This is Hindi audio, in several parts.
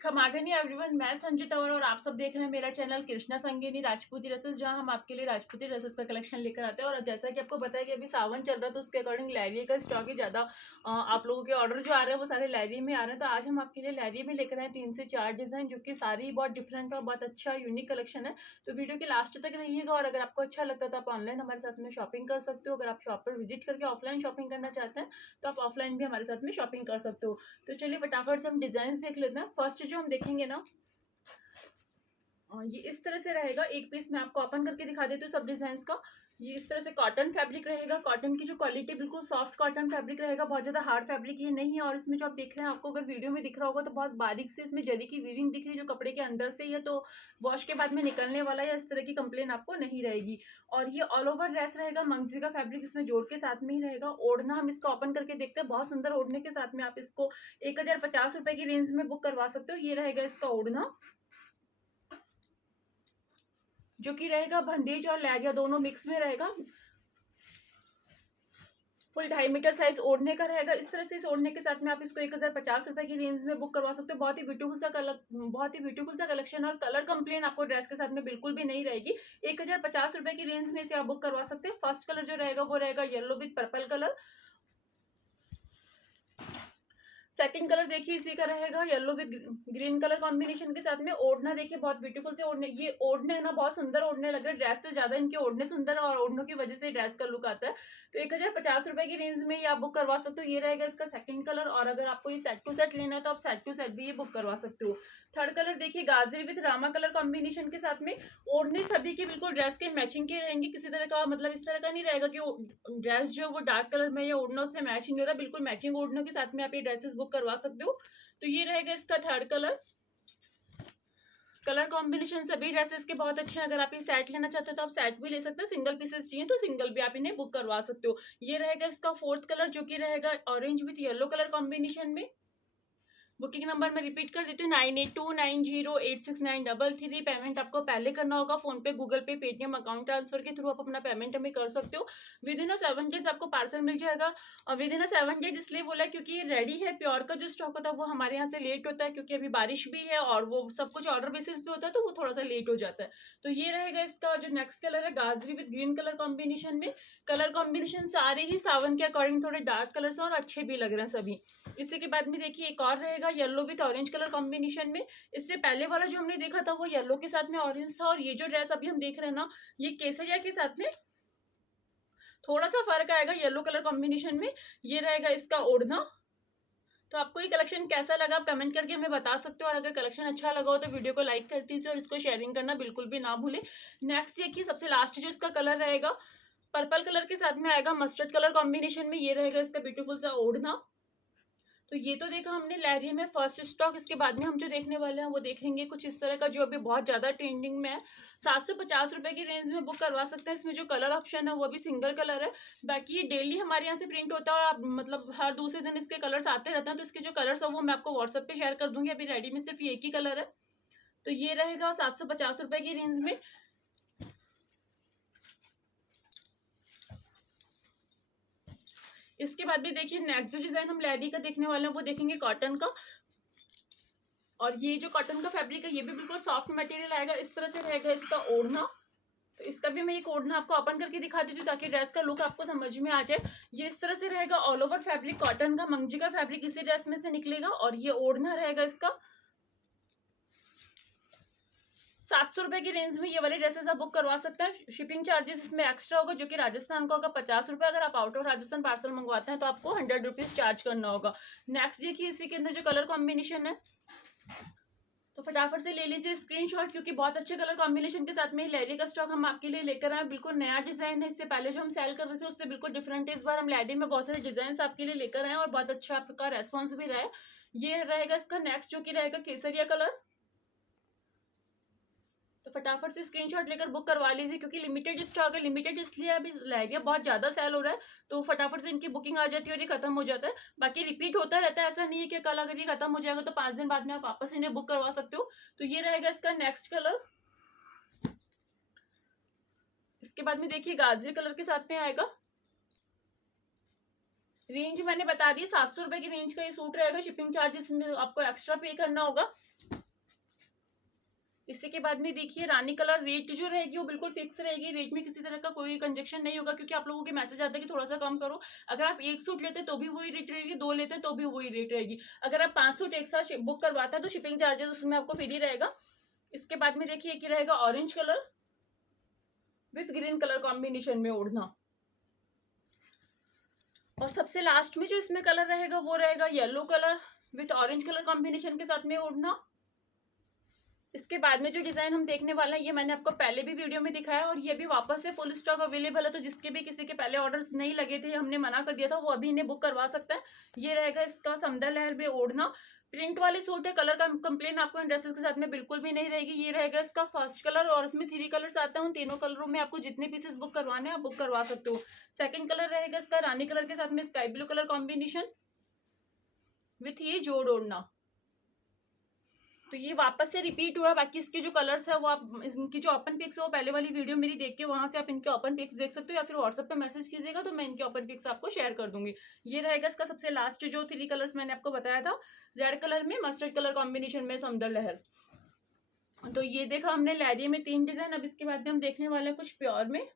खमागनी एवरीवन, मैं संजू तंवर और आप सब देख रहे हैं मेरा चैनल कृष्णा संगिनी राजपूती ड्रेसेस, जहां हम आपके लिए राजपूती ड्रेसेस का कलेक्शन लेकर आते हैं। और जैसा कि आपको पता है कि अभी सावन चल रहा है, तो उसके अकॉर्डिंग लहरिया का स्टॉक ही ज़्यादा आप लोगों के ऑर्डर जो आ रहे हैं वो सारे लहरिया में आ रहे हैं। तो आज हम आपके लिए लहरिया में लेकर आए 3 से 4 डिज़ाइन, जो कि सारी बहुत डिफरेंट और बहुत अच्छा यूनिक कलेक्शन है। तो वीडियो के लास्ट तक रहिएगा, और अगर आपको अच्छा लगता है तो आप ऑनलाइन हमारे साथ में शॉपिंग कर सकते हो। अगर आप शॉप पर विजिट करके ऑफलाइन शॉपिंग करना चाहते हैं तो आप ऑफलाइन भी हमारे साथ में शॉपिंग कर सकते हो। तो चलिए फटाफट से हम डिजाइन देख लेते हैं। फर्स्ट जो हम देखेंगे ना, ये इस तरह से रहेगा। एक पीस मैं आपको ओपन करके दिखा देती हूँ सब डिजाइन का। ये इस तरह से कॉटन फैब्रिक रहेगा। कॉटन की जो क्वालिटी बिल्कुल सॉफ्ट कॉटन फैब्रिक रहेगा, बहुत ज्यादा हार्ड फैब्रिक ये नहीं है। और इसमें जो आप देख रहे हैं, आपको अगर वीडियो में दिख रहा होगा तो बहुत बारीक से इसमें जरी की वीविंग दिख रही है, जो कपड़े के अंदर से ही है। तो वॉश के बाद में निकलने वाला या इस तरह की कंप्लेन आपको नहीं रहेगी। और ये ऑल ओवर ड्रेस रहेगा। मंगजी का फैब्रिक इसमें जोड़ के साथ में ही रहेगा। ओढ़ना हम इसका ओपन करके देखते हैं। बहुत सुंदर ओढ़ने के साथ में आप इसको 1050 रुपए की रेंज में बुक करवा सकते हो। ये रहेगा इसका ओढ़ना, जो कि रहेगा बंदेज और लहरिया दोनों मिक्स में रहेगा। फुल 2.5 मीटर साइज ओढ़ने का रहेगा। इस तरह से इस ओढ़ने के साथ में आप इसको 1050 रुपए की रेंज में बुक करवा सकते हो। बहुत ही ब्यूटीफुल सा कलर, बहुत ही ब्यूटीफुल सा कलेक्शन, और कलर कंप्लेन आपको ड्रेस के साथ में बिल्कुल भी नहीं रहेगी। 1050 रुपए की रेंज में इसे आप बुक करवा सकते हैं। फर्स्ट कलर जो रहेगा वो रहेगा yellow with purple colour. Second colour देखिए इसी का रहेगा, yellow with green colour combination के साथ में। ओढ़ना देखिए बहुत ब्यूटीफुल से ओढ़ने, ये ओढ़ने है ना बहुत सुंदर ओढ़ने लग रहे हैं। ड्रेस से ज्यादा इनके ओढ़ने सुंदर है, और ओढ़नों की वजह से ड्रेस का लुक आता है। तो 1050 रुपए की रेंज में ये आप बुक करवा सकते हो। ये रहेगा इसका सेकंड कलर। और अगर आपको ये सेट टू सेट लेना है तो आप सेट टू सेट भी ये बुक करवा सकते हो। थर्ड कलर देखिए गाजरी विद रामा कलर कॉम्बिनेशन के साथ में। ओढ़ने सभी की बिल्कुल ड्रेस के मैचिंग के रहेंगे। किसी तरह का मतलब इस तरह का नहीं रहेगा कि ड्रेस जो वो डार्क कलर में या ओढ़ना उससे मैच नहीं हो रहा। बिल्कुल मैचिंग ओढ़नों के साथ में आप ये ड्रेसेस बुक करवा सकते हो। तो ये रहेगा इसका थर्ड कलर। कलर कॉम्बिनेशन सभी ड्रेसेस के बहुत अच्छे हैं। अगर आप ये सेट लेना चाहते हो तो आप सेट भी ले सकते हैं। सिंगल पीसेस चाहिए तो सिंगल भी आप इन्हें बुक करवा सकते हो। ये रहेगा इसका फोर्थ कलर, जो कि रहेगा orange with yellow colour combination में। बुकिंग नंबर मैं रिपीट कर देती हूँ, 9829086933। पेमेंट आपको पहले करना होगा फोन पे, गूगल पे, पेटीएम अकाउंट ट्रांसफर के थ्रू आप अपना पेमेंट हमें कर सकते हो। विद इन 7 डेज आपको पार्सल मिल जाएगा। और विद इन 7 डेज इसलिए बोला क्योंकि ये रेडी है। प्योर का जो स्टॉक होता है वो हमारे यहाँ से लेट होता है, क्योंकि अभी बारिश भी है और वो सब कुछ ऑर्डर बेसिस पे होता है, तो वो थोड़ा सा लेट हो जाता है। तो ये रहेगा इसका जो नेक्स्ट कलर है, गाजरी विद ग्रीन कलर कॉम्बिनेशन में। कलर कॉम्बिनेशन सारे ही सावन के अकॉर्डिंग थोड़े डार्क कलर्स हैं और अच्छे भी लग रहे हैं सभी। इसी के बाद में देखिए एक और रहेगा yellow with orange colour combination में। इससे पहले वाला जो हमने देखा था वो येलो के साथ में ऑरेंज था, और ये जो ड्रेस अभी हम देख रहे हैं ना, ये केसरिया के साथ में थोड़ा सा फर्क आएगा येलो कलर कॉम्बिनेशन में। ये रहेगा इसका ओढ़ना। तो आपको ये कलेक्शन कैसा लगा आप कमेंट करके हमें बता सकते हो। और अगर कलेक्शन अच्छा लगा हो तो वीडियो को लाइक कर दीजिए और इसको शेयरिंग करना बिल्कुल भी ना भूले। नेक्स्ट देखिए सबसे लास्ट जो इसका कलर रहेगा, पर्पल कलर के साथ में आएगा मस्टर्ड कलर कॉम्बिनेशन में। ये रहेगा इसका ब्यूटीफुल सा ओढ़ना। तो ये तो देखा हमने लहरिया में फर्स्ट स्टॉक। इसके बाद में हम जो देखने वाले हैं वो देखेंगे कुछ इस तरह का, जो अभी बहुत ज्यादा ट्रेंडिंग में है। 750 रुपए की रेंज में बुक करवा सकते हैं। इसमें जो कलर ऑप्शन है वो भी सिंगल कलर है। बाकी ये डेली हमारे यहाँ से प्रिंट होता है, और आप मतलब हर दूसरे दिन इसके कलर्स आते रहते हैं। तो इसके जो कलर्स है वो मैं आपको व्हाट्सएप पे शेयर कर दूंगी। अभी रेडी में सिर्फ ये एक ही कलर है। तो ये रहेगा 750 रुपए की रेंज में। इसके बाद भी देखिए नेक्स्ट जो डिजाइन हम लहरी का देखने वाले हैं वो देखेंगे कॉटन का। और ये जो कॉटन का फैब्रिक है ये भी बिल्कुल सॉफ्ट मटेरियल आएगा। इस तरह से रहेगा इसका ओढ़ना। तो इसका भी मैं एक ओढ़ना आपको ओपन करके दिखा देती हूँ ताकि ड्रेस का लुक आपको समझ में आ जाए। ये इस तरह से रहेगा ऑल ओवर फैब्रिक कॉटन का। मंगजी का फैब्रिक इसी ड्रेस में से निकलेगा। और ये ओढ़ना रहेगा इसका। 700 रुपए की रेंज में ये वाले ड्रेसेस आप बुक करवा सकते हैं। शिपिंग चार्जेस इसमें एक्स्ट्रा होगा, जो कि राजस्थान का होगा 50 रुपए। अगर आप आउट ऑफ राजस्थान पार्सल मंगवाते हैं तो आपको 100 रुपीज चार्ज करना होगा। नेक्स्ट देखिए इसी के अंदर जो कलर कॉम्बिनेशन है, तो फटाफट से ले लीजिए स्क्रीनशॉट, क्योंकि बहुत अच्छे कलर कॉम्बिनेशन के साथ में लहरी का स्टॉक हम आपके लिए लेकर आए। बिल्कुल नया डिजाइन है। इससे पहले जो हम सेल कर रहे थे उससे बिल्कुल डिफरेंट है। इस बार हम लहरी में बहुत सारे डिजाइन आपके लिए लेकर आए और बहुत अच्छा आपका रेस्पॉन्स भी रहा है। ये रहेगा इसका नेक्स्ट, जो कि रहेगा केसरिया कलर। तो फटाफट से स्क्रीनशॉट लेकर बुक करवा लीजिए, क्योंकि लिमिटेड स्टॉक है। लिमिटेड इसलिए अभी लहरिया बहुत ज्यादा सेल हो रहा है, तो फटाफट से इनकी बुकिंग आ जाती है और ये खत्म हो जाता है। बाकी रिपीट होता रहता है, ऐसा नहीं है कि कल अगर ये खत्म हो जाएगा तो 5 दिन बाद में आप वापस इन्हें बुक करवा सकते हो। तो ये रहेगा इसका नेक्स्ट कलर। इसके बाद में देखिए गाजरी कलर के साथ में आएगा। रेंज मैंने बता दी, 700 रुपए की रेंज का ये सूट रहेगा। शिपिंग चार्जेस में आपको एक्स्ट्रा पे करना होगा। इसी के बाद में देखिए रानी कलर, रेट जो रहेगी वो बिल्कुल फिक्स रहेगी, रेट में किसी तरह का कोई कंजेक्शन नहीं होगा, क्योंकि आप लोगों के मैसेज आता है कि थोड़ा सा कम करो। अगर आप एक सूट लेते तो भी वही रेट रहेगी, 2 लेते तो भी वही रेट रहेगी। अगर आप 5 सूट एक साथ बुक करवाता है तो शिपिंग चार्जेस उसमें आपको फ्री रहेगा। इसके बाद में देखिए एक रहेगा orange colour with green colour combination में ओढ़ना। और सबसे लास्ट में जो इसमें कलर रहेगा वो रहेगा yellow colour with orange colour combination के साथ में ओढ़ना। इसके बाद में जो डिजाइन हम देखने वाले हैं ये मैंने आपको पहले भी वीडियो में दिखाया और ये भी वापस से फुल स्टॉक अवेलेबल है, तो जिसके भी किसी के पहले ऑर्डर्स नहीं लगे थे, हमने मना कर दिया था, वो अभी इन्हें बुक करवा सकता है। ये रहेगा इसका समंदर लहर में ओढ़ना। प्रिंट वाले सूट है, कलर का कंप्लेन आपको इन ड्रेसेस के साथ में बिल्कुल भी नहीं रहेगी। ये रहेगा इसका फर्स्ट कलर और इसमें 3 कलर्स आते हैं। उन तीनों कलरों में आपको जितने पीसेस बुक करवाने हैं आप बुक करवा सकते हो। सेकंड कलर रहेगा इसका रानी कलर के साथ में sky blue colour combination with ये जोड़ ओढ़ना। तो ये वापस से रिपीट हुआ। बाकी इसके जो कलर्स है वो आप इनकी जो ओपन पिक्स है वो पहले वाली वीडियो मेरी देख के वहां से आप इनके ओपन पिक्स देख सकते हो, या फिर व्हाट्सएप पे मैसेज कीजिएगा तो मैं इनके ओपन पिक्स आपको शेयर कर दूंगी। ये रहेगा इसका सबसे लास्ट जो 3 कलर्स मैंने आपको बताया था, रेड कलर में मस्टर्ड कलर कॉम्बिनेशन में समंदर लहर। तो ये देखा हमने लहरिये में 3 डिजाइन। अब इसके बाद में हम देखने वाले हैं कुछ प्योर में।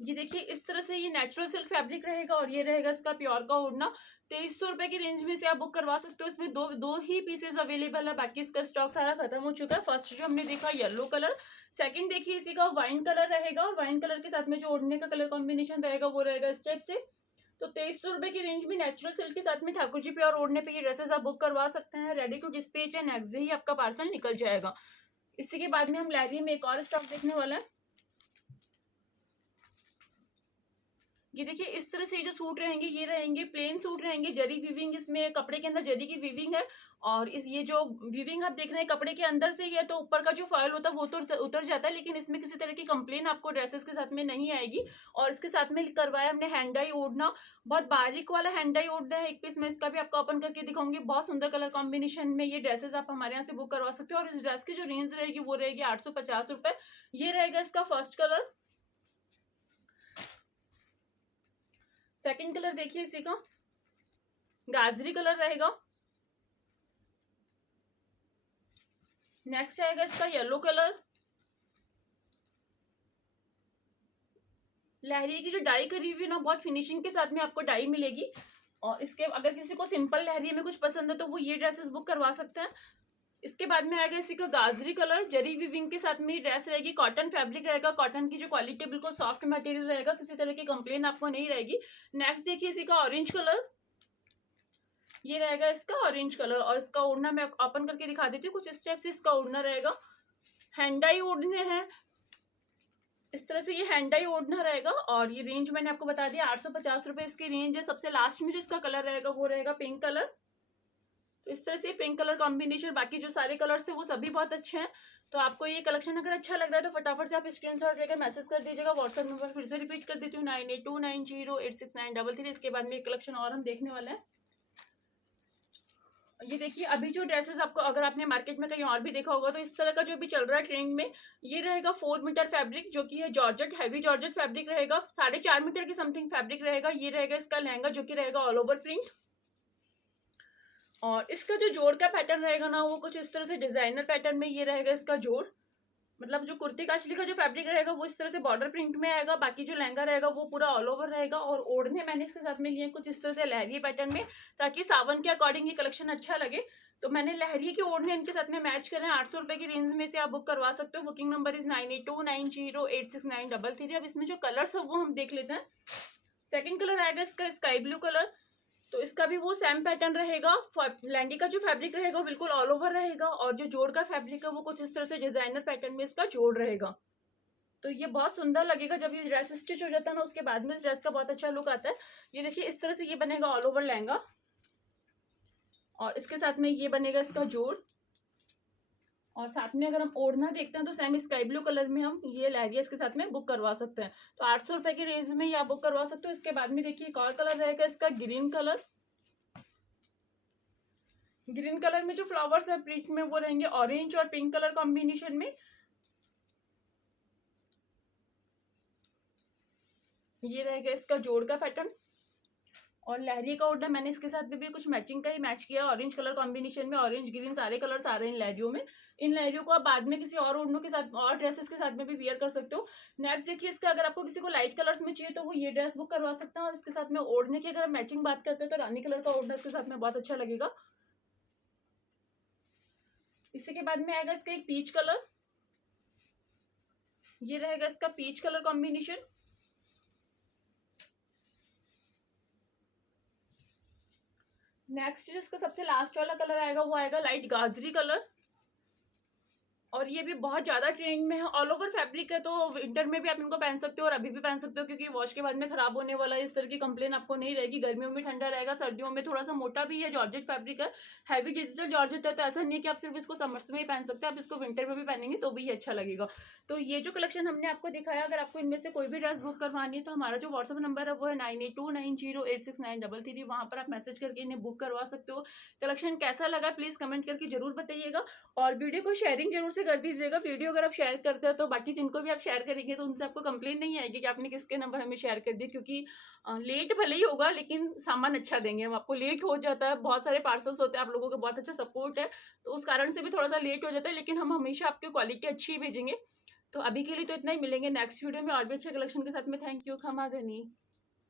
ये देखिए इस तरह से ये नेचुरल सिल्क फैब्रिक रहेगा और ये रहेगा इसका प्योर का ओढ़ना। 2300 रुपए की रेंज में से आप बुक करवा सकते हो। इसमें दो ही पीसेस अवेलेबल है, बाकी इसका स्टॉक सारा खत्म हो चुका है। फर्स्ट जो हमने देखा येलो कलर, सेकंड देखिए इसी का वाइन कलर रहेगा और वाइन कलर के साथ में जो ओढ़ने का कलर कॉम्बिनेशन रहेगा वो रहेगा इस टाइप से। तो 2300 रुपए की रेंज में नेचुरल सिल्क के साथ में ठाकुर जी प्योर ओढ़ने पे ये ड्रेसेस आप बुक करवा सकते हैं। रेडी टू डिस्पैच है, नेक्स्ट डे ही आपका पार्सल निकल जाएगा। इसी के बाद में हम लहरिये में एक और स्टॉक देखने वाला है। ये देखिए इस तरह से जो सूट रहेंगे ये रहेंगे प्लेन सूट रहेंगे, जरी वीविंग इसमें कपड़े के अंदर जरी की वीविंग है। और इस ये जो वीविंग आप देख रहे हैं कपड़े के अंदर से ही है, तो ऊपर का जो फॉयल होता है वो तो उतर जाता है, लेकिन इसमें किसी तरह की कंप्लेन आपको ड्रेसेस के साथ में नहीं आएगी। और इसके साथ में करवाया हमने हैंडाई ओढ़ना, बहुत बारीक वाला हैंडाई ओढ़ना है एक पीस में। इसका भी आपको ओपन करके दिखाऊंगी। बहुत सुंदर कलर कॉम्बिनेशन में ये ड्रेसेस आप हमारे यहाँ से बुक करवा सकते हो। और इस ड्रेस की जो रेंज रहेगी वो रहेगी 850 रुपए। ये रहेगा इसका फर्स्ट कलर। सेकंड कलर देखिए इसी का गाजरी कलर रहेगा। नेक्स्ट आएगा इसका येलो कलर। लहरिये की जो डाई करी हुई है ना, बहुत फिनिशिंग के साथ में आपको डाई मिलेगी। और इसके अगर किसी को सिंपल लहरिये में कुछ पसंद है तो वो ये ड्रेसेस बुक करवा सकते हैं। इसके बाद में आएगा इसी का गाजरी कलर, जरी वीविंग के साथ में ड्रेस रहेगी। कॉटन फैब्रिक रहेगा, कॉटन की जो क्वालिटी बिल्कुल सॉफ्ट मटेरियल रहेगा, किसी तरह की कंप्लेन आपको नहीं रहेगी। नेक्स्ट देखिए इसी का ऑरेंज कलर। ये रहेगा इसका ऑरेंज कलर और इसका ओढ़ना मैं ओपन करके दिखा देती हूँ। कुछ इस टाइप से इसका ओढ़ना रहेगा। हैंडाई ओढ़ने हैं इस तरह से, ये हैंडाई ओढ़ना रहेगा। और ये रेंज मैंने आपको बता दिया 850 रुपए इसकी रेंज है। सबसे लास्ट में जो इसका कलर रहेगा वो रहेगा पिंक कलर। तो इस तरह से पिंक कलर कॉम्बिनेशन, बाकी जो सारे कलर्स थे वो सभी बहुत अच्छे हैं। तो आपको ये कलेक्शन अगर अच्छा लग रहा है तो फटाफट से आप स्क्रीनशॉट लेकर मैसेज कर दीजिएगा। व्हाट्सएप नंबर फिर से रिपीट कर देती हूँ 9829086933। इसके बाद में एक कलेक्शन और हम देखने वाले हैं। ये देखिए अभी जो ड्रेसेस आपको अगर आपने मार्केट में कहीं और भी देखा होगा तो इस तरह का जो भी चल रहा है ट्रेंड में, ये रहेगा 4 मीटर फैब्रिक जो कि है जॉर्जेट, हैवी जॉर्जेट फैब्रिक रहेगा। 4.5 मीटर की समथिंग फैब्रिक रहेगा। ये रहेगा इसका लहंगा जो कि रहेगा ऑल ओवर प्रिंट। और इसका जो जोड़ का पैटर्न रहेगा ना वो कुछ इस तरह से डिजाइनर पैटर्न में ये रहेगा इसका जोड़। मतलब जो कुर्ती काचली का जो फैब्रिक रहेगा वो इस तरह से बॉर्डर प्रिंट में आएगा। बाकी जो लहंगा रहेगा वो पूरा ऑल ओवर रहेगा। और ओढ़ने मैंने इसके साथ में लिए कुछ इस तरह से लहरिये पैटर्न में, ताकि सावन के अकॉर्डिंग ये कलेक्शन अच्छा लगे। तो मैंने लहरिये के ओढ़ने इनके साथ में मैच करें। 800 रुपए की रेंज में से आप बुक करवा सकते हो। Booking number is 9829086933। अब इसमें जो कलर्स है वो हम देख लेते हैं। सेकेंड कलर आएगा इसका स्काई ब्लू कलर। तो इसका भी वो सेम पैटर्न रहेगा। लहंगे का जो फैब्रिक रहेगा वो बिल्कुल ऑल ओवर रहेगा। और जो जोड़ का फैब्रिक है वो कुछ इस तरह से डिजाइनर पैटर्न में इसका जोड़ रहेगा। तो ये बहुत सुंदर लगेगा जब ये ड्रेस स्टिच हो जाता है ना, उसके बाद में इस ड्रेस का बहुत अच्छा लुक आता है। ये देखिए इस तरह से ये बनेगा ऑल ओवर लहंगा और इसके साथ में ये बनेगा इसका जोड़। और साथ में अगर हम ओढ़ना देखते हैं तो सेम स्काई ब्लू कलर में हम ये लहरिया इसके साथ में बुक करवा सकते हैं। तो 800 रुपए की रेंज में ये आप बुक करवा सकते हो। इसके बाद में देखिए एक और कलर रहेगा इसका ग्रीन कलर। ग्रीन कलर में जो फ्लावर्स है प्रिंट में वो रहेंगे ऑरेंज और पिंक कलर कॉम्बिनेशन में। ये रहेगा इसका जोड़ का पैटर्न। और लहरिये का ओढ़ना मैंने इसके साथ में भी कुछ मैचिंग का ही मैच किया, ऑरेंज कलर कॉम्बिनेशन में, ऑरेंज ग्रीन सारे कलर्स आ रहे हैं इन लहरियों में। इन लहरियों को आप बाद में किसी और ओढ़नों के साथ और ड्रेसेस के साथ में भी वियर कर सकते हो। नेक्स्ट देखिए इसका, अगर आपको किसी को लाइट कलर्स में चाहिए तो वो ये ड्रेस बुक करवा सकते हैं। और इसके साथ में ओढ़ने की अगर आप मैचिंग बात करते हैं तो रानी कलर का ओढ़ना इसके साथ में बहुत अच्छा लगेगा। इसी के बाद में आएगा इसका एक पीच कलर, ये रहेगा इसका पीच कलर कॉम्बिनेशन। नेक्स्ट जो इसका सबसे लास्ट वाला कलर आएगा वो आएगा लाइट गाजरी कलर, और ये भी बहुत ज्यादा ट्रेंड में है। ऑल ओवर फैब्रिक है, तो विंटर में भी आप इनको पहन सकते हो और अभी भी पहन सकते हो, क्योंकि वॉश के बाद में खराब होने वाला है, इस तरह की कंप्लेन आपको नहीं रहेगी। गर्मियों में ठंडा रहेगा, सर्दियों में थोड़ा सा मोटा भी है, जॉर्जेट फैब्रिक है, हैवी डिजिटल जॉर्जेट है, तो ऐसा नहीं है कि आप सिर्फ इसको समर्स में ही पहन सकते हैं, आप इसको विंटर में भी पहनेंगे तो भी अच्छा लगेगा। तो ये जो कलेक्शन हमने आपको दिखाया, अगर आपको इनमें से कोई भी ड्रेस बुक करवानी है तो हमारा जो व्हाट्सअप नंबर है वो है 9829086933, वहां पर आप मैसेज करके इन्हें बुक करवा सकते हो। कलेक्शन कैसा लगा प्लीज कमेंट करके जरूर बताइएगा, और वीडियो को शेयरिंग जरूर से कर दीजिएगा। वीडियो अगर आप शेयर करते हो तो बाकी जिनको भी आप शेयर करेंगे तो उनसे आपको कंप्लेन नहीं आएगी कि आपने किसके नंबर हमें शेयर कर दिए, क्योंकि लेट भले ही होगा लेकिन सामान अच्छा देंगे हम आपको। लेट हो जाता है, बहुत सारे पार्सल्स होते हैं, आप लोगों का बहुत अच्छा सपोर्ट है, तो उस कारण से भी थोड़ा सा लेट हो जाता है, लेकिन हम हमेशा आपकी क्वालिटी अच्छी ही भेजेंगे। तो अभी के लिए तो इतना ही, मिलेंगे नेक्स्ट वीडियो में और भी अच्छे कलेक्शन के साथ में। थैंक यू, खमा गनी।